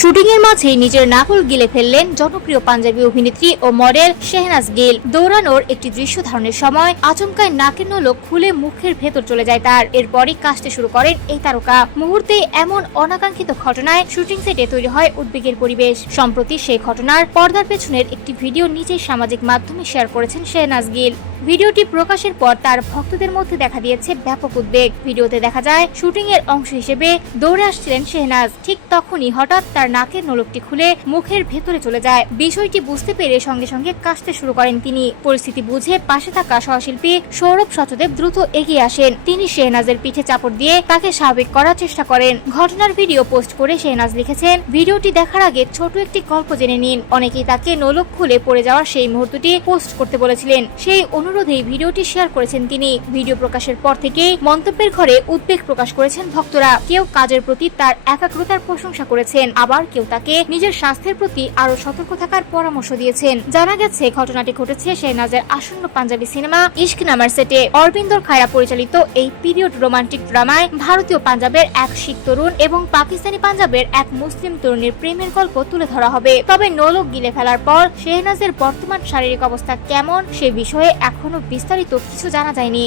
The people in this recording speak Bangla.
শুটিং এর মাঝেই নিজের নাকুল গিলে ফেললেন জনপ্রিয় পাঞ্জাবি অভিনেত্রী ও মডেল শেহনাজ গিল। দৌড়ানোর একটি দৃশ্য ধারণের সময় আচমকাই নাকের নলক খুলে মুখের ভেতর চলে যায় তার। এরপরই কাশতে শুরু করেন এই তারকা। মুহূর্তে এমন অনাকাঙ্ক্ষিত ঘটনায় শুটিং সেটে তৈরি হয় উদ্বেগের পরিবেশ। সম্প্রতি সেই ঘটনার পর্দার পেছনের একটি ভিডিও নিজেই সামাজিক মাধ্যমে শেয়ার করেছেন শেহনাজ গিল। ভিডিওটি প্রকাশের পর তার ভক্তদের মধ্যে দেখা দিয়েছে ব্যাপক উদ্বেগ। ভিডিওতে দেখা যায় শুটিং এর অংশ হিসেবে দৌড়ে আসছিলেন শেহনাজ। ঠিক তখনই হঠাৎ তার নাকের নলকটি খুলে মুখের ভেতরে চলে যায়। বিষয়টি বুঝতে পেরে সঙ্গে সঙ্গে কাশতে শুরু করেন তিনি। পরিস্থিতি বুঝে পাশে থাকা সহশিল্পী সৌরভ সচদেব দ্রুত এগিয়ে আসেন। তিনি শেহনাজের পিঠে চাপড় দিয়ে তাকে স্বাভাবিক করার চেষ্টা করেন। ঘটনার ভিডিও পোস্ট করে শেহনাজ লিখেছেন, ভিডিওটি দেখার আগে ছোট একটি গল্প জেনে নিন। অনেকেই তাকে নলক খুলে পড়ে যাওয়ার সেই মুহূর্তটি পোস্ট করতে বলেছিলেন। সেই অনুরোধেই ভিডিওটি শেয়ার করেছেন তিনি। ভিডিও প্রকাশের পর থেকেই মন্তব্যের ঘরে উদ্বেগ প্রকাশ করেছেন ভক্তরা। কেউ কাজের প্রতি তার একাগ্রতার প্রশংসা করেছেন, আবার কেউ তাকে নিজের স্বাস্থ্যের প্রতি আরো সতর্ক থাকার পরামর্শ দিয়েছেন। জানা গেছে ঘটনাটি ঘটেছে শেহনাজের আসন্ন পাঞ্জাবি সিনেমা ইশক নামার সেটে। অরবিন্দর খায়রা পরিচালিত এই পিরিয়ড রোমান্টিক ড্রামায় ভারতীয় পাঞ্জাবের এক শিখ তরুণ এবং পাকিস্তানি পাঞ্জাবের এক মুসলিম তরুণীর প্রেমের গল্প তুলে ধরা হবে। তবে নলক গিলে ফেলার পর শেহনাজের বর্তমান শারীরিক অবস্থা কেমন সে বিষয়ে এখনো বিস্তারিত কিছু জানা যায়নি।